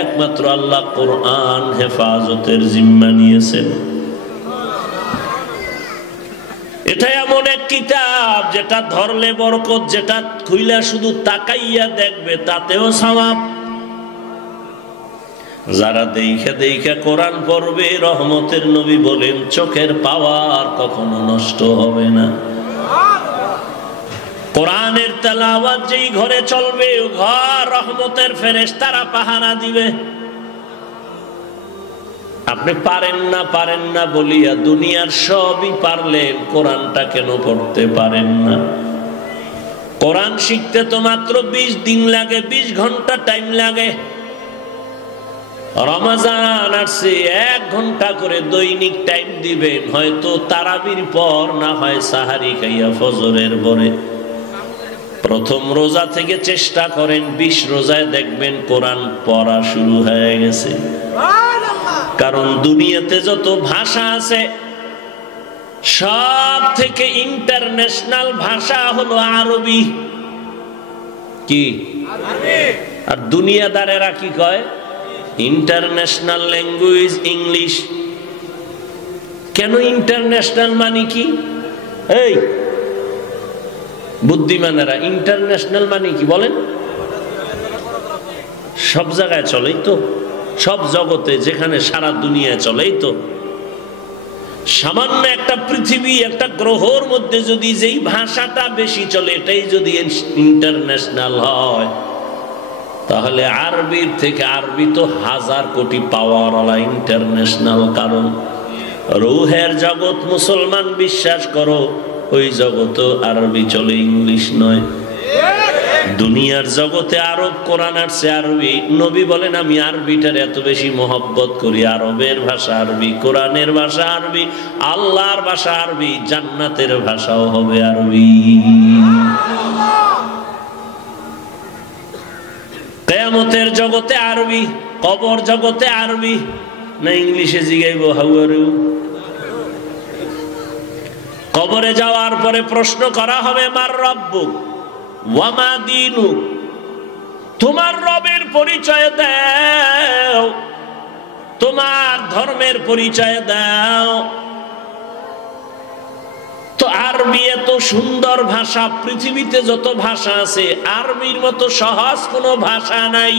একমাত্র আল্লাহ কোরআন হেফাজতের জিম্মা নিয়েছেন। এটা এমন এক কিতাব যেটা ধরলে বরকত, যেটা খুইলা শুধু তাকাইয়া দেখবে তাতেও সওয়াব। যারা দেখে দেখে কোরআন পড়বে, রহমতের নবী বলেন চোখের পাওয়ার কখনো নষ্ট হবে না। কোরআনের তেলাওয়াত যেই ঘরে চলবে, ঘর রহমতের ফেরেশতারা পাহারা দিবে। আপনি পারেন না বলিয়া দুনিয়ার সবই পারলেন, কোরআনটা কেন পড়তে পারেন না? কোরআন শিখতে তো মাত্র 20 দিন লাগে, 20 ঘন্টা টাইম লাগে। রমজান আসছে, 1 ঘন্টা করে দৈনিক টাইম দিবেন, হয়তো তারাবির পর, না হয় সাহারি খাইয়া ফজরের পরে। প্রথম রোজা থেকে চেষ্টা করেন, 20 রোজায় দেখবেন কোরআন পড়া শুরু হয়ে গেছে। কারণ দুনিয়াতে যত ভাষা আছে, সব থেকে ইন্টারন্যাশনাল ভাষা হলো আরবি। কি? আর দুনিয়াদারেরা কি কয়? International language English. কেন ইন্টারন্যাশনাল মানে কি? এই বুদ্ধিমানেরা, ইন্টারন্যাশনাল মানে কি বলেন? সব জায়গায় চলেই তো, সব জগতে, যেখানে সারা দুনিয়ায় চলেই তো। সামান্য একটা পৃথিবী, একটা গ্রহর মধ্যে যদি যেই ভাষাটা বেশি চলে, এটাই যদি ইন্টারন্যাশনাল হয়, তাহলে আরবির থেকে, আরবি তো 1000 কোটি পাওয়ারওয়ালা ইন্টারন্যাশনাল। কারণ রুহের জগৎ মুসলমান বিশ্বাস করো, ওই জগৎ আরবি চলে, ইংলিশ নয়। দুনিয়ার জগতে আরব, কোরআন আসছে আরবি। নবী বলেন আমি আরবিটার এত বেশি মহব্বত করি, আরবের ভাষা আরবি, কোরআনের ভাষা আরবি, আল্লাহর ভাষা আরবি, জান্নাতের ভাষাও হবে আরবি। কিয়ামতের জগতে আরবি, কবর জগতে আরবি। না ইংলিশে জিগাইব হাউ আর ইউ? কবরে যাওয়ার পরে প্রশ্ন করা হবে মার রব্বুক ওয়া মা দীনুক, তোমার রবের পরিচয় দাও, তোমার ধর্মের পরিচয় দাও। তো আরবি এত সুন্দর ভাষা, পৃথিবীতে যত ভাষা আছে আরবির মতো সহজ কোনো ভাষা নাই।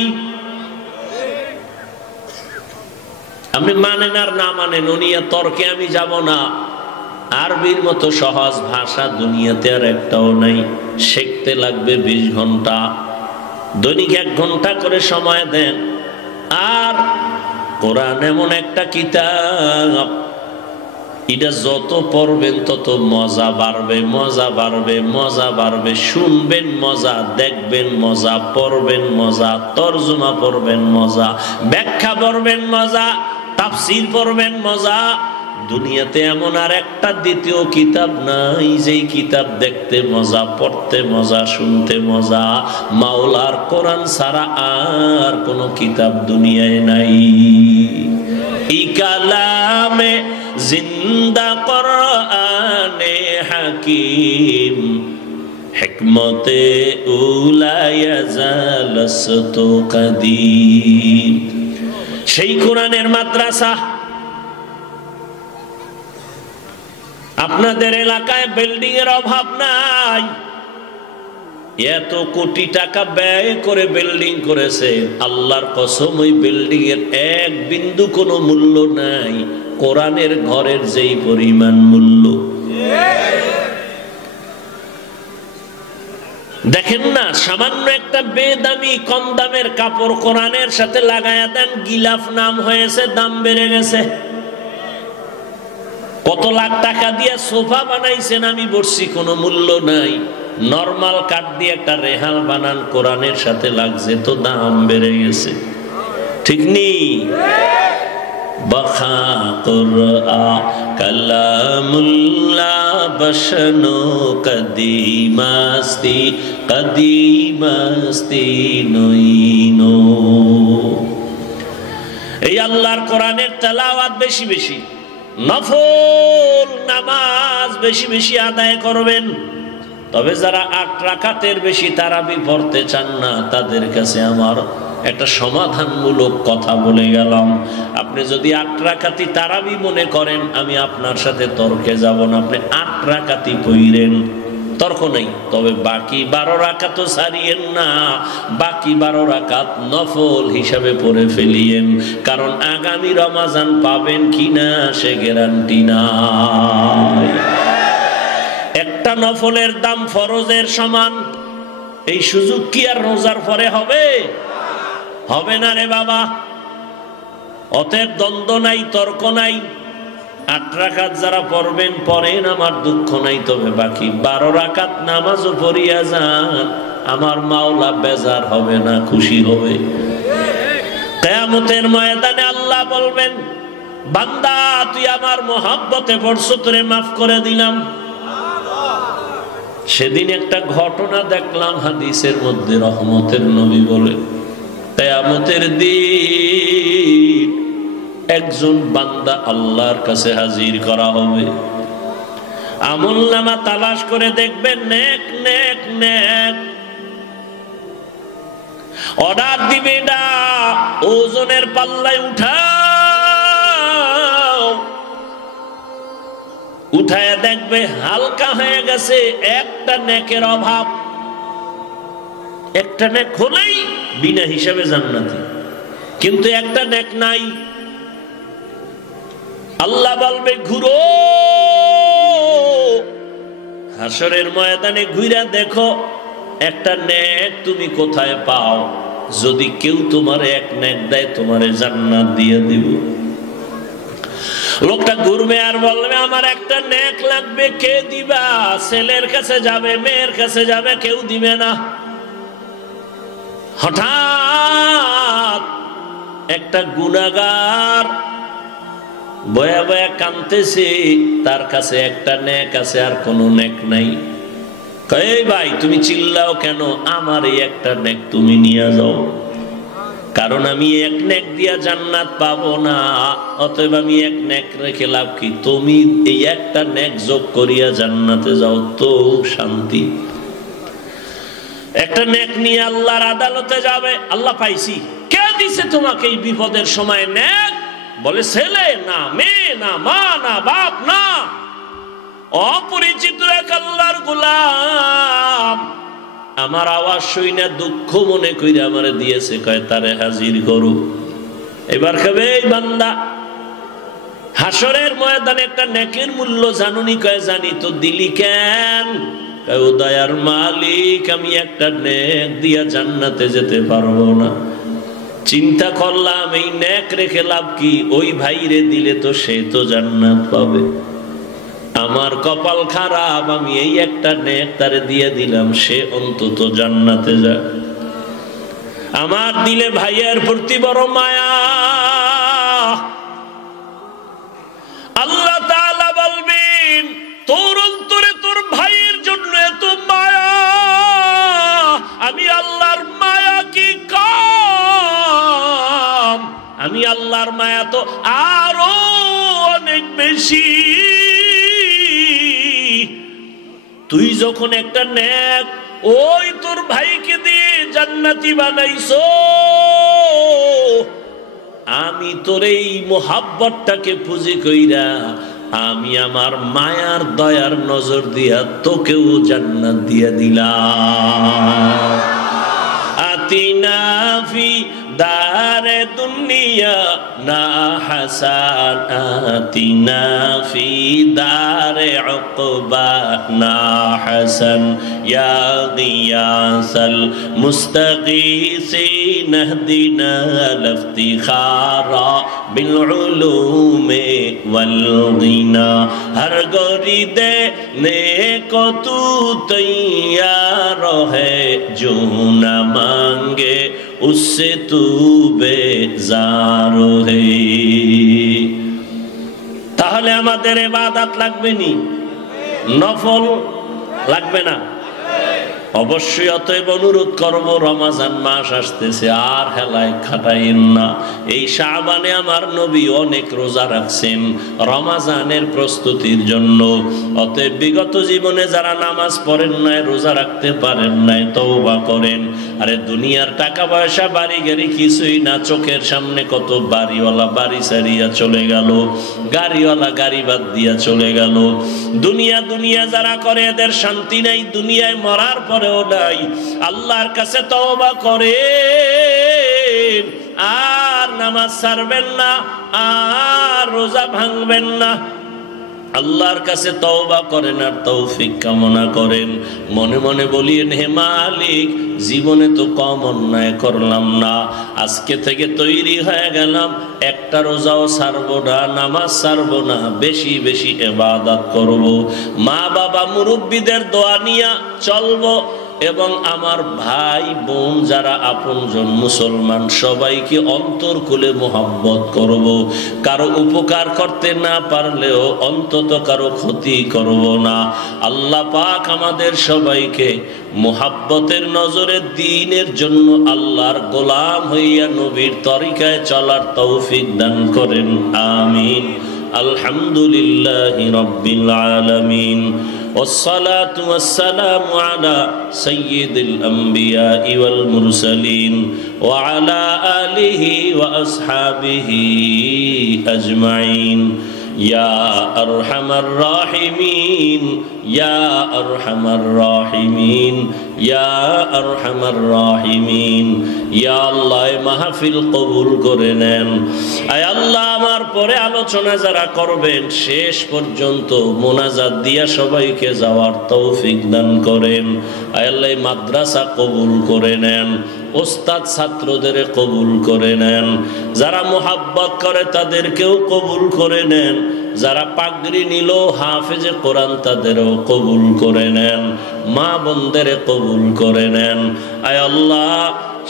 আপনি মানেন আর না মানেন, উনিয়া তর্কে আমি যাব না। আরবির মতো সহজ ভাষা দুনিয়াতে আর একটাও নাই। শিখতে লাগবে 20 ঘন্টা, দৈনিক 1 ঘন্টা করে সময় দেন। আর কোরআন এমন একটা কিতাব, এটা যত পড়বেন তত মজা বাড়বে, মজা বাড়বে, মজা বাড়বে। শুনবেন মজা, দেখবেন মজা, পড়বেন মজা, তরজমা পড়বেন মজা, ব্যাখ্যা পড়বেন মজা, তাফসীর পড়বেন মজা। দুনিয়াতে এমন আর একটা দ্বিতীয় কিতাব নাই যেই কিতাব দেখতে মজা, পড়তে মজা, শুনতে মজা। মাওলার কোরআন ছাড়া আর কোন কিতাব দুনিয়ায় নাই। ই কালামে জিন্দা কোরআনে হাকিম, হিকমতে উলায়া জালসত কাদিম। সেই কোরআনের মাদ্রাসা। আপনাদের এলাকায় বিল্ডিং এর অভাব নাই, এত কোটি টাকা ব্যয় করে বিল্ডিং করেছে, আল্লাহর কসম ওই বিল্ডিং এর এক বিন্দু কোনো মূল্য নাই কোরআনের ঘরের যেই পরিমাণ মূল্য। দেখেন না, সামান্য একটা বেদামি কম দামের কাপড় কোরআনের সাথে লাগায়া দেন, গিলাফ নাম হয়েছে, দাম বেড়ে গেছে। কত লাখ টাকা দিয়ে সোফা বানাইছেন, আমি বলছি কোনো মূল্য নাই। নরমাল কাঠ দিয়ে একটা রেহাল বানান, কোরআনের সাথে লাগছে তো দাম বেড়ে গেছে, ঠিক নেই? বখা কুরআন কালামুল্লাহ বশনো কদিমাস্তি কদিমাস্তি নইনো। এই আল্লাহর কোরআনের তেলাওয়াত বেশি বেশি, নফল নামাজ বেশি বেশি আদায় করবেন। তবে যারা 8 রাকাতের বেশি তারাবি পড়তে চান না, তাদের কাছে আমার একটা সমাধানমূলক কথা বলে গেলাম। আপনি যদি 8 রাকাতি তারাবি মনে করেন, আমি আপনার সাথে তর্কে যাব না। আপনি 8 রাকাতি পড়েন, তর্ক নেই। তবে বাকি 12 রাকাত ছাড়িয়েন না, বাকি 12 রাকাত নফল হিসাবে পড়ে ফেলিয়েন। কারণ আগামী রমজান পাবেন কিনা সে গ্যারান্টি নাই। একটা নফলের দাম ফরজের সমান। এই সুযোগ কি আর রোজার পরে হবে? হবে না রে বাবা। অতএব দ্বন্দ্ব নাই, তর্ক নাই। 8 রাকাত যারা পড়বেন পড়েন, আমার দুঃখ নাই। তবে বাকি 12 রাকাত নামাজও পড়িয়া যান, আমার মাওলা বেজার হবে না, খুশি হবে। কিয়ামতের ময়দানে আল্লাহ বলবেন, বান্দা তুই আমার মহব্বতে পড়ছ, তোরে মাফ করে দিলাম। সেদিন একটা ঘটনা দেখলাম হাদিসের মধ্যে, রহমতের নবী বলেন, কিয়ামতের দিন একজন বান্দা আল্লাহর কাছে হাজির করা হবে। আমলনামা তালাশ করে দেখবেন, নেক নেক নেক। অর্ডার দিবে না, ওজনের পাল্লায় উঠাও। উঠায় দেখবে হালকা হয়ে গেছে, একটা নেকের অভাব। একটা নেক হলেই বিনা হিসাবে জান্নাতি, কিন্তু একটা নেক নাই। আল্লাহ বলবে ঘুরো, হাসরের ময়দানে ঘুরে দেখো একটা নেক তুমি কোথায় পাও। যদি কেউ তোমার এক নেক দেয়, তোমারে জান্নাত দিয়ে দিব। লোকটা ঘুরবে আর বলবে আমার একটা নেক লাগবে, কে দিবা? ছেলের কাছে যাবে, মেয়ের কাছে যাবে, কেউ দিবে না। হঠাৎ একটা গুনাহগার বয়া বয়া কাঁদতেছে, তার কাছে একটা নেক আছে আর কোনো নেক নাই। এই ভাই তুমি চিল্লাও কেন? আমার এই একটা নেক তুমি নিয়ে যাও, কারণ আমি এক নেক দিয়া জান্নাত পাবো না। অতএব আমি এক নেক রেখে লাভ কি? তুমি এই একটা নেক যোগ করিয়া জান্নাতে যাও, তো শান্তি। একটা নেক নিয়ে আল্লাহর আদালতে যাবে। আল্লাহ পাইছি, কে দিছে তোমাকে এই বিপদের সময় নেক? বলে ছেলে না, মেয়ে না, মা না, বাপ না, অপরিচিত এক আল্লাহর গোলাম। আমার আওয়াজ শুনে দুঃখ মনে কইরা আমারে দিয়েছে, কয় তারে হাজির করো। এবার কবে এই বান্দা হাসরের ময়দানে একটা নেকের মূল্য জানুনি? কয় জানি। তো দিলি কেন? কয় ও দয়ার মালিক, আমি একটা নেক দিয়া জান্নাতে যেতে পারবো না। চিন্তা করলাম এই নেক রেখে লাভ কি? ওই ভাইরে দিলে তো সে তো জান্নাত পাবে। আমার কপাল খারাপ, আমি এই একটা নেক তারে দিয়ে দিলাম, সে অন্তত জান্নাতে যায়। আমার দিলে ভাইয়ের প্রতি বড় মায়া। আল্লাহ তাআলা বলবেন, তোর অন্তরে তোর ভাইয়ের জন্য এত মায়া, আমি আল্লাহর মায়া কি কম? আমি আল্লাহর মায়া তো আরো অনেক বেশি। তুই যখন একটা নেক ওই তোর ভাইকে দিয়ে জান্নাতি বানাইছো, আমি তোর এই মোহাব্বতটাকে পুঁজি কইরা আমি আমার মায়ার দয়ার নজর দিয়া তোকেও জান্নাত দিয়া দিলাম। আতিনা ফি দারে দুনিয়া না হাসান, আতিনা ফি দারে উকবা না হাসান, ইয়া গিয়াসাল মুস্তাগীসিন ইহদিনা লিফতিখারা বিল উলুমি ওয়াল গিনা। হর গরি দেনে को तू तैयार है, जो न मांगे उससे तू बेजार है। তাহলে আমাদের ইবাদত লাগবে নি? নফল লাগবে না? অবশ্যই। অতএব অনুরোধ করব, রমজান মাস আসতেছে, আর হেলায় খাটাইন না। এই শাবানে আমার নবী অনেক রোজা রাখছেন রমজানের প্রস্তুতির জন্য। অতএব বিগত জীবনে যারা নামাজ পড়েন নাই, রোজা রাখতে পারেন নাই, তওবা করেন। আরে দুনিয়ার টাকা পয়সা বাড়ি গাড়ি কিছুই না, চোখের সামনে কত বাড়িওয়ালা বাড়ি ছাড়িয়া চলে গেল, গাড়িওয়ালা গাড়ি বাদ দিয়া চলে গেল। দুনিয়া দুনিয়া যারা করে এদের শান্তি নাই, দুনিয়ায় মরার পরে নাই। আল্লাহর কাছে তওবা করেন, আর নামাজ ছাড়বেন না, আর রোজা ভাঙবেন না। আল্লাহর কাছে তওবা করেন আর তৌফিক কামনা করেন। মনে মনে বলিয়েন, হে মালিক, জীবনে তো কম অন্যায় করলাম না, আজকে থেকে তৈরি হয়ে গেলাম, একটা রোজাও ছাড়বো না, নামাজ ছাড়বো না, বেশি বেশি ইবাদত করব, মা বাবা মুরব্বীদের দোয়া নিয়া চলবো, এবং আমার ভাই বোন যারা আপনজন মুসলমান সবাইকে অন্তর খুলে মোহাব্বত করব। কারো উপকার করতে না পারলেও অন্তত কারো ক্ষতি করব না। আল্লাহ পাক আমাদের সবাইকে মোহাব্বতের নজরে দ্বীনের জন্য আল্লাহর গোলাম হইয়া নবীর তরিকায় চলার তৌফিক দান করেন, আমিন। আলহামদুলিল্লাহি রাব্বিল আলামিন। والصلاة والسلام على سيد الأنبياء والمرسلين وعلى آله وأصحابه أجمعين يا أرحم الراحمين يا أرحم الراحمين يا أرحم الراحمين يا الله মাহফিল কবুল করে নেন। আয় আল্লাহ, আমার পরে আলোচনা যারা করবেন শেষ পর্যন্ত মোনাজাত দিয়া সবাইকে যাওয়ার তৌফিক দান করেন। আয় আল্লাহ, মাদ্রাসা কবুল করে নেন, ওস্তাদ ছাত্রদের কবুল করে নেন, যারা মোহাব্বত করে তাদেরকেও কবুল করে নেন, যারা পাগড়ি নিল হাফেজে কোরআন তাদেরও কবুল করে নেন, মা বোনদের কবুল করে নেন। আয় আল্লাহ,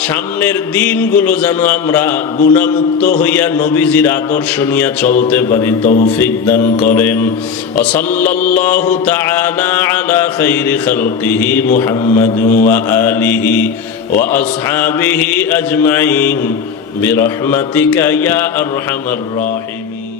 সামনের দিনগুলো যেন আমরা গুনাহমুক্ত হইয়া নবীজির আদর্শ নিয়ে চলতে পারি, তৌফিক দান করেন। সাল্লাল্লাহু তাআলা আলা খাইরি খালকিহি মুহাম্মাদ ওয়া আলিহি ওয়া আসহাবিহি আজমাইন বিরহমাতিকা ইয়া আরহামার রাহিমিন।